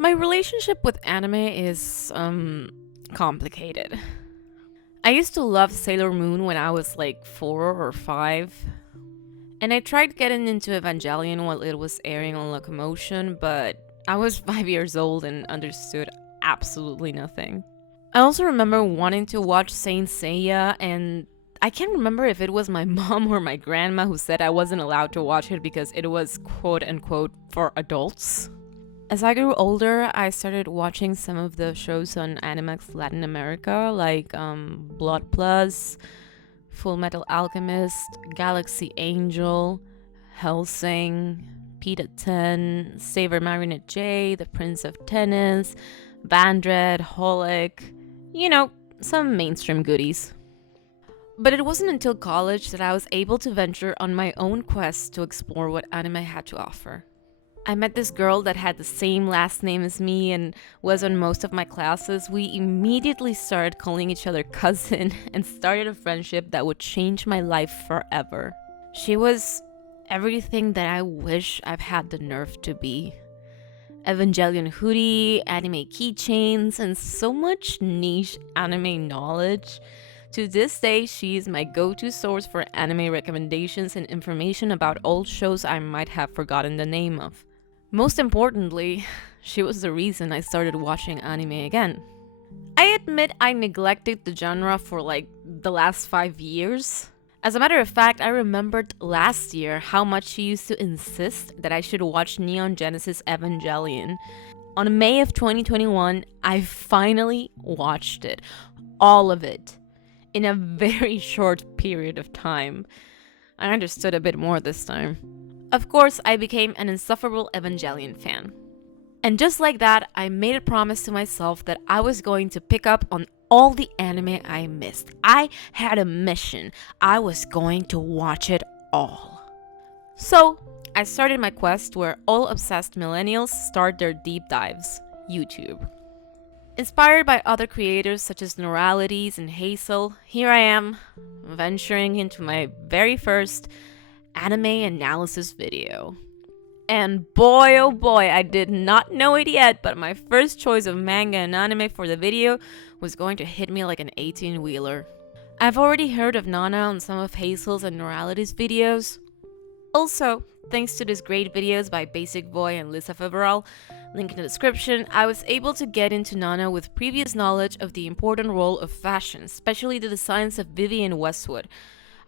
My relationship with anime is complicated. I used to love Sailor Moon when I was like 4 or 5, and I tried getting into Evangelion while it was airing on Locomotion, but I was 5 years old and understood absolutely nothing. I also remember wanting to watch Saint Seiya, and I can't remember if it was my mom or my grandma who said I wasn't allowed to watch it because it was quote unquote for adults. As I grew older, I started watching some of the shows on Animax Latin America, like Blood Plus, Full Metal Alchemist, Galaxy Angel, Hellsing, Peta 10, Saver Marionette J, The Prince of Tennis, Bandred, Holic, some mainstream goodies. But it wasn't until college that I was able to venture on my own quest to explore what anime had to offer. I met this girl that had the same last name as me and was on most of my classes. We immediately started calling each other cousin and started a friendship that would change my life forever. She was everything that I wish I've had the nerve to be. Evangelion hoodie, anime keychains, and so much niche anime knowledge. To this day, she is my go-to source for anime recommendations and information about old shows I might have forgotten the name of. Most importantly, she was the reason I started watching anime again. I admit I neglected the genre for like the last 5 years. As a matter of fact, I remembered last year how much she used to insist that I should watch Neon Genesis Evangelion. On May of 2021, I finally watched it. All of it. In a very short period of time. I understood a bit more this time. Of course, I became an insufferable Evangelion fan. And just like that, I made a promise to myself that I was going to pick up on all the anime I missed. I had a mission. I was going to watch it all. So, I started my quest where all obsessed millennials start their deep dives, YouTube. Inspired by other creators such as Neuralities and Hazel, here I am, venturing into my very first anime analysis video. And boy oh boy, I did not know it yet, but my first choice of manga and anime for the video was going to hit me like an 18-wheeler. I've already heard of Nana on some of Hazel's and Neuralities videos. Also, thanks to these great videos by Basic Boy and Lisa Feveral, link in the description, I was able to get into Nana with previous knowledge of the important role of fashion, especially the designs of Vivienne Westwood.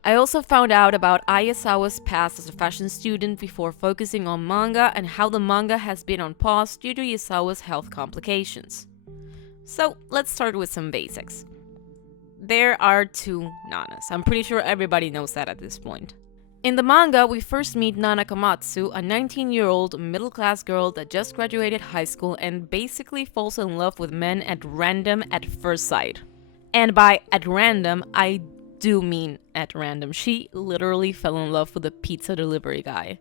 I also found out about Ayasawa's past as a fashion student before focusing on manga and how the manga has been on pause due to Yasawa's health complications. So let's start with some basics. There are 2 Nanas. I'm pretty sure everybody knows that at this point. In the manga, we first meet Nana Komatsu, a 19-year-old middle-class girl that just graduated high school and basically falls in love with men at random at first sight. And by at random, I do mean at random. She literally fell in love with a pizza delivery guy.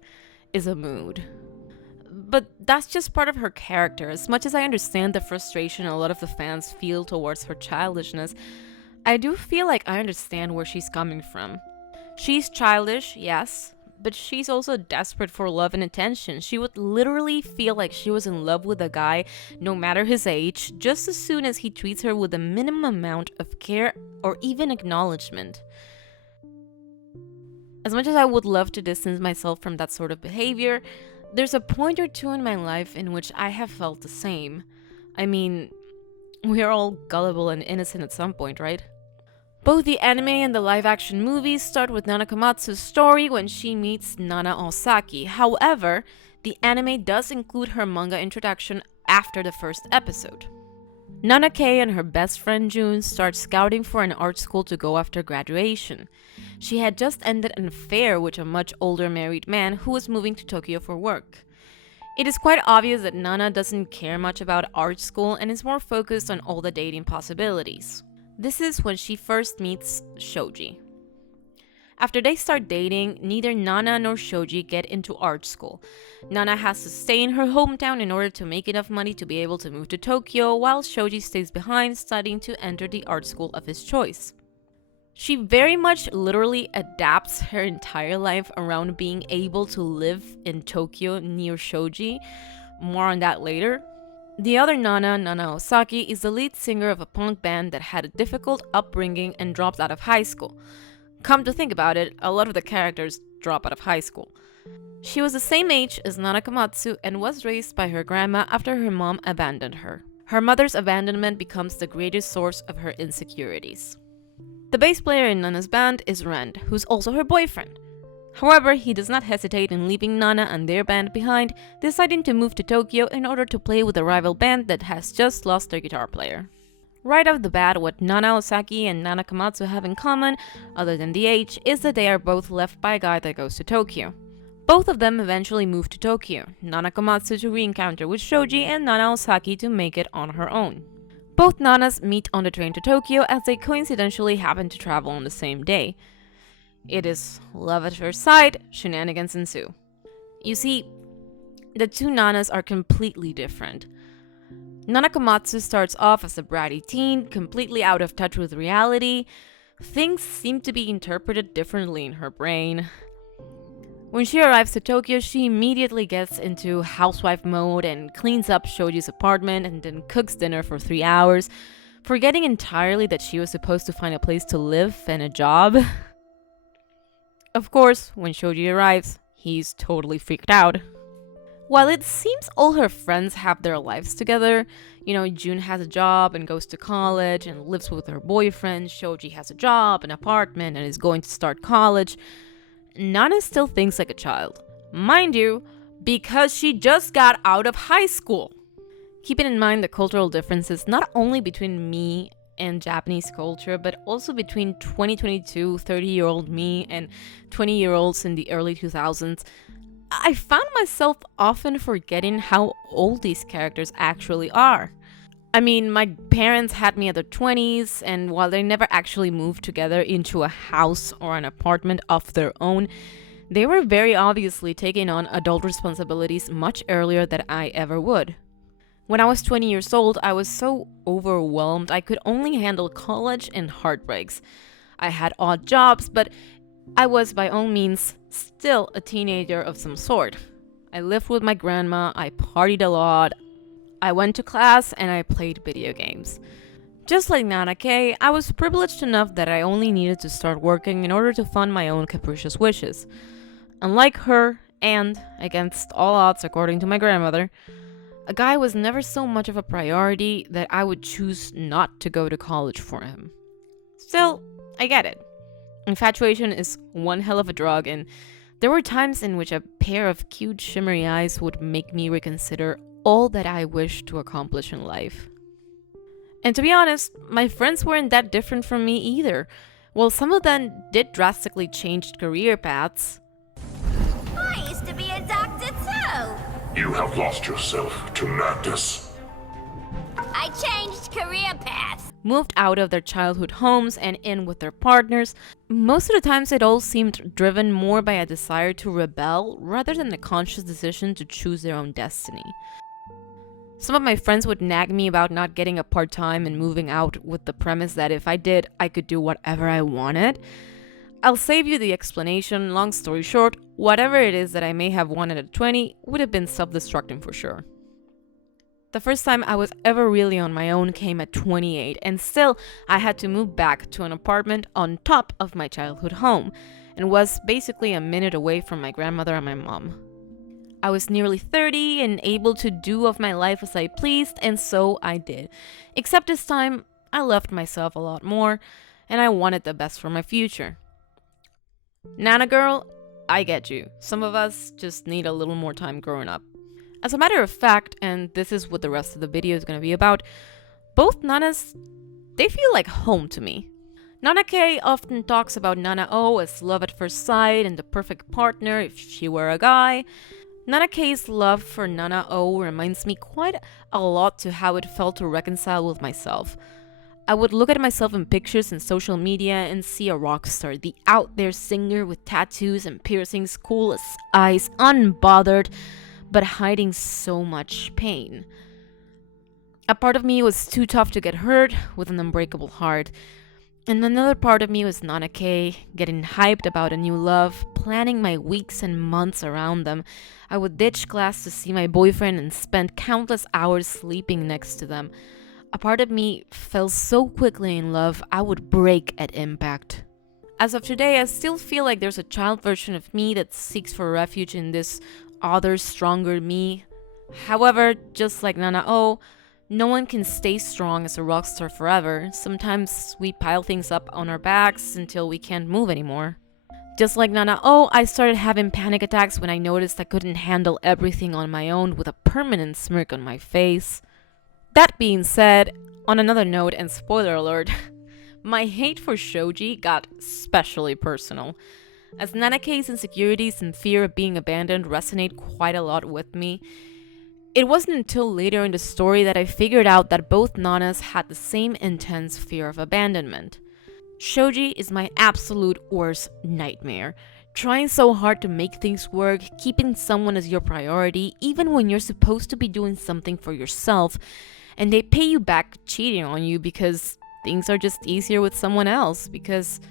Is a mood. But that's just part of her character. As much as I understand the frustration a lot of the fans feel towards her childishness, I do feel like I understand where she's coming from. She's childish, yes, but she's also desperate for love and attention. She would literally feel like she was in love with a guy, no matter his age, just as soon as he treats her with a minimum amount of care or even acknowledgement. As much as I would love to distance myself from that sort of behavior, there's a point or two in my life in which I have felt the same. I mean, we are all gullible and innocent at some point, right? Both the anime and the live-action movies start with Nana Komatsu's story when she meets Nana Osaki. However, the anime does include her manga introduction after the first episode. Nana Kei and her best friend June start scouting for an art school to go after graduation. She had just ended an affair with a much older married man who was moving to Tokyo for work. It is quite obvious that Nana doesn't care much about art school and is more focused on all the dating possibilities. This is when she first meets Shoji. After they start dating, neither Nana nor Shoji get into art school. Nana has to stay in her hometown in order to make enough money to be able to move to Tokyo, while Shoji stays behind studying to enter the art school of his choice. She very much literally adapts her entire life around being able to live in Tokyo near Shoji. More on that later. The other Nana, Nana Osaki, is the lead singer of a punk band that had a difficult upbringing and dropped out of high school. Come to think about it, a lot of the characters drop out of high school. She was the same age as Nana Komatsu and was raised by her grandma after her mom abandoned her. Her mother's abandonment becomes the greatest source of her insecurities. The bass player in Nana's band is Rand, who's also her boyfriend. However, he does not hesitate in leaving Nana and their band behind, deciding to move to Tokyo in order to play with a rival band that has just lost their guitar player. Right off the bat, what Nana Osaki and Nana Komatsu have in common, other than the age, is that they are both left by a guy that goes to Tokyo. Both of them eventually move to Tokyo, Nana Komatsu to re-encounter with Shoji and Nana Osaki to make it on her own. Both Nanas meet on the train to Tokyo as they coincidentally happen to travel on the same day. It is love at first sight, shenanigans ensue. You see, the two Nanas are completely different. Nana Komatsu starts off as a bratty teen, completely out of touch with reality. Things seem to be interpreted differently in her brain. When she arrives to Tokyo, she immediately gets into housewife mode and cleans up Shoji's apartment and then cooks dinner for 3 hours, forgetting entirely that she was supposed to find a place to live and a job. Of course, when Shoji arrives, he's totally freaked out. While it seems all her friends have their lives together, June has a job and goes to college and lives with her boyfriend, Shoji has a job, an apartment, and is going to start college, Nana still thinks like a child. Mind you, because she just got out of high school. Keeping in mind the cultural differences not only between me and Japanese culture, but also between 2022 30-year-old me and 20-year-olds in the early 2000s, I found myself often forgetting how old these characters actually are. I mean, my parents had me at their 20s, and while they never actually moved together into a house or an apartment of their own, they were very obviously taking on adult responsibilities much earlier than I ever would. When I was 20 years old, I was so overwhelmed I could only handle college and heartbreaks. I had odd jobs, but I was by all means still a teenager of some sort. I lived with my grandma, I partied a lot, I went to class, and I played video games. Just like Nana Kei, I was privileged enough that I only needed to start working in order to fund my own capricious wishes. Unlike her, and against all odds according to my grandmother, a guy was never so much of a priority that I would choose not to go to college for him. Still, I get it. Infatuation is one hell of a drug, and there were times in which a pair of cute shimmery eyes would make me reconsider all that I wished to accomplish in life. And to be honest, my friends weren't that different from me either. While some of them did drastically change career paths. I used to be a doctor too! You have lost yourself to madness. I changed career paths! Moved out of their childhood homes and in with their partners. Most of the times it all seemed driven more by a desire to rebel rather than a conscious decision to choose their own destiny. Some of my friends would nag me about not getting a part-time and moving out with the premise that if I did, I could do whatever I wanted. I'll save you the explanation. Long story short, whatever it is that I may have wanted at 20 would have been self-destructing for sure. The first time I was ever really on my own came at 28, and still I had to move back to an apartment on top of my childhood home, and was basically a minute away from my grandmother and my mom. I was nearly 30 and able to do of my life as I pleased, and so I did. Except this time, I loved myself a lot more, and I wanted the best for my future. Nana girl, I get you. Some of us just need a little more time growing up. As a matter of fact, and this is what the rest of the video is going to be about, both Nanas, they feel like home to me. Nana Kei often talks about Nana O as love at first sight and the perfect partner if she were a guy. Nana Kei's love for Nana O reminds me quite a lot to how it felt to reconcile with myself. I would look at myself in pictures and social media and see a rock star, the out there singer with tattoos and piercings, cool as ice, unbothered, but hiding so much pain. A part of me was too tough to get hurt with an unbreakable heart. And another part of me was Nanake, getting hyped about a new love, planning my weeks and months around them. I would ditch class to see my boyfriend and spend countless hours sleeping next to them. A part of me fell so quickly in love, I would break at impact. As of today, I still feel like there's a child version of me that seeks for refuge in this other, stronger me. However, just like Nanao, no one can stay strong as a rock star forever. Sometimes we pile things up on our backs until we can't move anymore. Just like Nanao, I started having panic attacks when I noticed I couldn't handle everything on my own with a permanent smirk on my face. That being said, on another note, and spoiler alert, my hate for Shoji got especially personal, as Nanake's insecurities and fear of being abandoned resonate quite a lot with me. It wasn't until later in the story that I figured out that both Nanas had the same intense fear of abandonment. Shoji is my absolute worst nightmare. Trying so hard to make things work, keeping someone as your priority, even when you're supposed to be doing something for yourself, and they pay you back cheating on you because things are just easier with someone else, because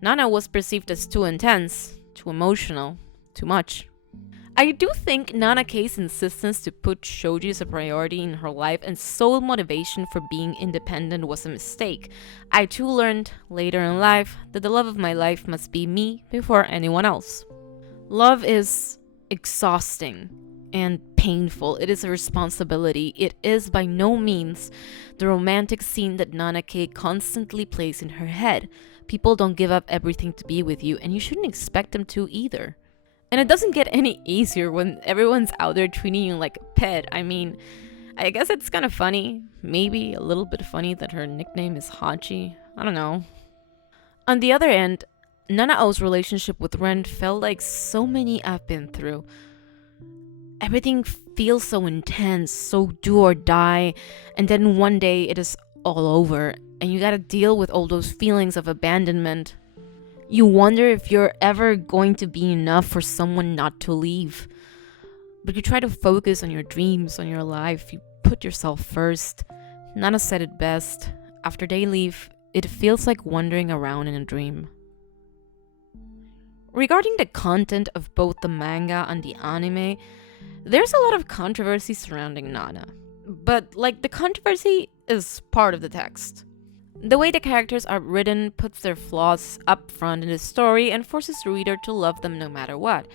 Nana was perceived as too intense, too emotional, too much. I do think Nanake's insistence to put Shoji as a priority in her life and sole motivation for being independent was a mistake. I too learned later in life that the love of my life must be me before anyone else. Love is exhausting and painful. It is a responsibility. It is by no means the romantic scene that Nanake constantly plays in her head. People don't give up everything to be with you, and you shouldn't expect them to either. And it doesn't get any easier when everyone's out there treating you like a pet. I mean, I guess it's kind of funny. Maybe a little bit funny that her nickname is Hachi. I don't know. On the other end, Nanao's relationship with Ren felt like so many I've been through. Everything feels so intense, so do or die, and then one day it is all over, and you gotta deal with all those feelings of abandonment. You wonder if you're ever going to be enough for someone not to leave. But you try to focus on your dreams, on your life. You put yourself first. Nana said it best. After they leave, it feels like wandering around in a dream. Regarding the content of both the manga and the anime, there's a lot of controversy surrounding Nana. But, the controversy is part of the text. The way the characters are written puts their flaws up front in the story and forces the reader to love them no matter what.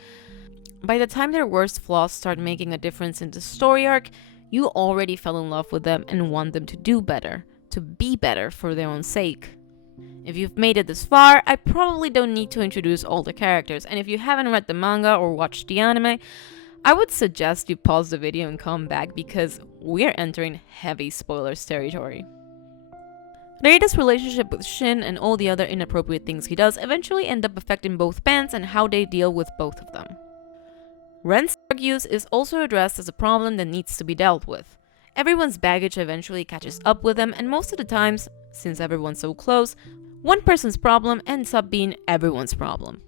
By the time their worst flaws start making a difference in the story arc, you already fell in love with them and want them to do better, to be better for their own sake. If you've made it this far, I probably don't need to introduce all the characters, and if you haven't read the manga or watched the anime, I would suggest you pause the video and come back because we're entering heavy spoilers territory. Reida's relationship with Shin and all the other inappropriate things he does eventually end up affecting both bands and how they deal with both of them. Ren's drug use is also addressed as a problem that needs to be dealt with. Everyone's baggage eventually catches up with them, and most of the times, since everyone's so close, one person's problem ends up being everyone's problem.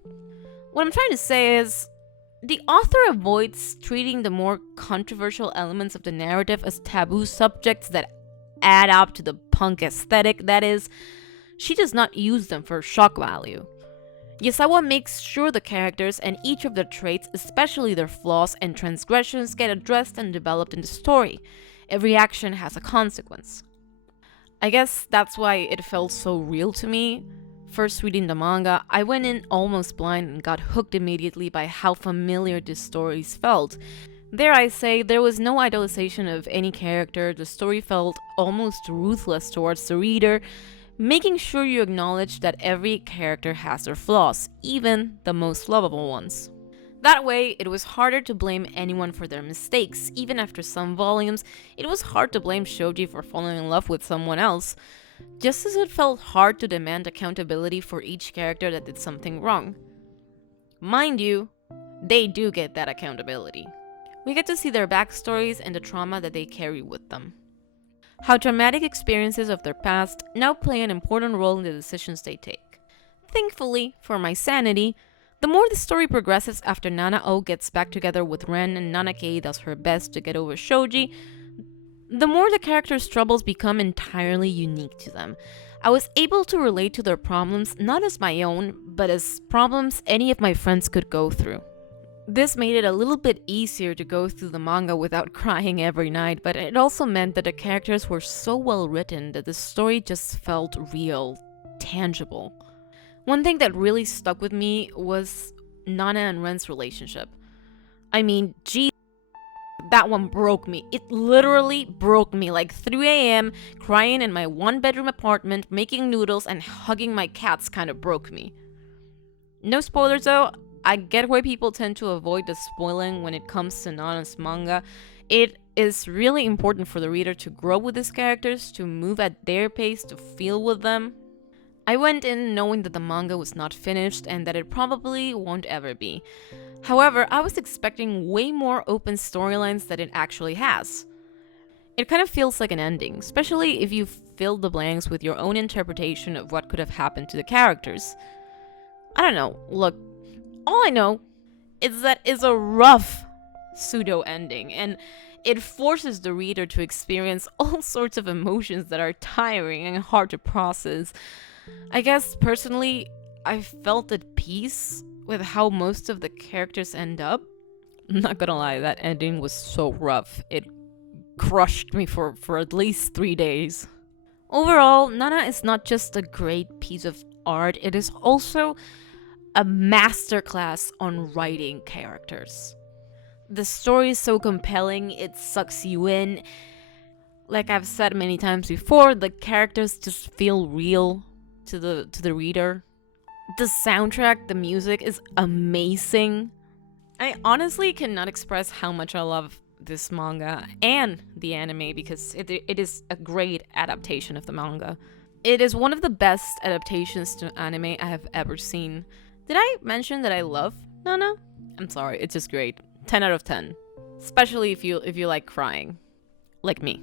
What I'm trying to say is, the author avoids treating the more controversial elements of the narrative as taboo subjects that add up to the punk aesthetic, that is. She does not use them for shock value. Yasawa makes sure the characters and each of their traits, especially their flaws and transgressions, get addressed and developed in the story. Every action has a consequence. I guess that's why it felt so real to me. First reading the manga, I went in almost blind and got hooked immediately by how familiar these stories felt. Dare I say, there was no idolization of any character. The story felt almost ruthless towards the reader, making sure you acknowledge that every character has their flaws, even the most lovable ones. That way, it was harder to blame anyone for their mistakes. Even after some volumes, it was hard to blame Shoji for falling in love with someone else, just as it felt hard to demand accountability for each character that did something wrong. Mind you, they do get that accountability. We get to see their backstories and the trauma that they carry with them. How traumatic experiences of their past now play an important role in the decisions they take. Thankfully, for my sanity, the more the story progresses after Nanao gets back together with Ren and Nanake does her best to get over Shoji, the more the characters' troubles become entirely unique to them. I was able to relate to their problems not as my own, but as problems any of my friends could go through. This made it a little bit easier to go through the manga without crying every night, but it also meant that the characters were so well written that the story just felt real, tangible. One thing that really stuck with me was Nana and Ren's relationship. I mean, gee, that one broke me. It literally broke me. Like 3 a.m., crying in my one-bedroom apartment, making noodles, and hugging my cats kind of broke me. No spoilers though. I get why people tend to avoid the spoiling when it comes to Nana's manga. It is really important for the reader to grow with these characters, to move at their pace, to feel with them. I went in knowing that the manga was not finished and that it probably won't ever be. However, I was expecting way more open storylines than it actually has. It kind of feels like an ending, especially if you fill the blanks with your own interpretation of what could have happened to the characters. I don't know, look, all I know is that it's a rough pseudo-ending, and it forces the reader to experience all sorts of emotions that are tiring and hard to process. I guess, personally, I felt at peace with how most of the characters end up. I'm not gonna lie, that ending was so rough. It crushed me for at least 3 days. Overall, Nana is not just a great piece of art, it is also a masterclass on writing characters. The story is so compelling, it sucks you in. Like I've said many times before, the characters just feel real to the reader. The soundtrack, the music is amazing. I honestly cannot express how much I love this manga and the anime because it is a great adaptation of the manga. It is one of the best adaptations to anime I have ever seen. Did I mention that I love Nana? I'm sorry, it's just great. 10 out of 10. Especially if you like crying. Like me.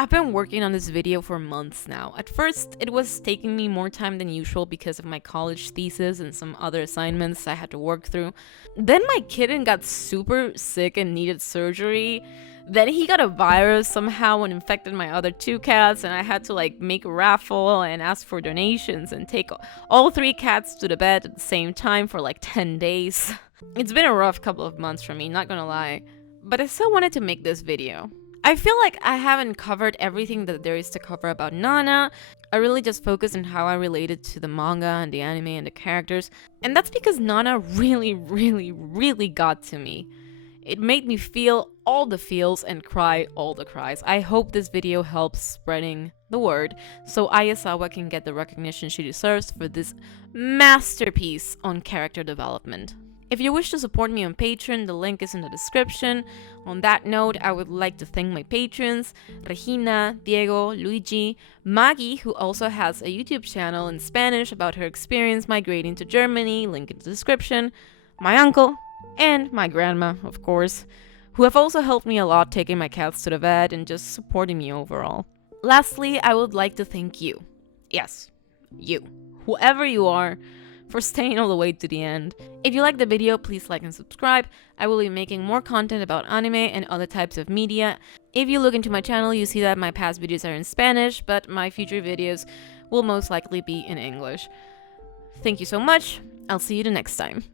I've been working on this video for months now. At first, it was taking me more time than usual because of my college thesis and some other assignments I had to work through. Then my kitten got super sick and needed surgery. Then he got a virus somehow and infected my other 2 cats, and I had to make a raffle and ask for donations and take all 3 cats to the bed at the same time for 10 days. It's been a rough couple of months for me, not gonna lie. But I still wanted to make this video. I feel like I haven't covered everything that there is to cover about Nana. I really just focused on how I related to the manga and the anime and the characters. And that's because Nana really, really, really got to me. It made me feel all the feels and cry all the cries. I hope this video helps spreading the word so Ayasawa can get the recognition she deserves for this masterpiece on character development. If you wish to support me on Patreon, the link is in the description. On that note, I would like to thank my patrons, Regina, Diego, Luigi, Maggie, who also has a YouTube channel in Spanish about her experience migrating to Germany, link in the description, my uncle, and my grandma, of course, who have also helped me a lot taking my cats to the vet and just supporting me overall. Lastly, I would like to thank you. Yes, you. Whoever you are, for staying all the way to the end. If you like the video, please like and subscribe. I will be making more content about anime and other types of media. If you look into my channel, you see that my past videos are in Spanish, but my future videos will most likely be in English. Thank you so much. I'll see you the next time.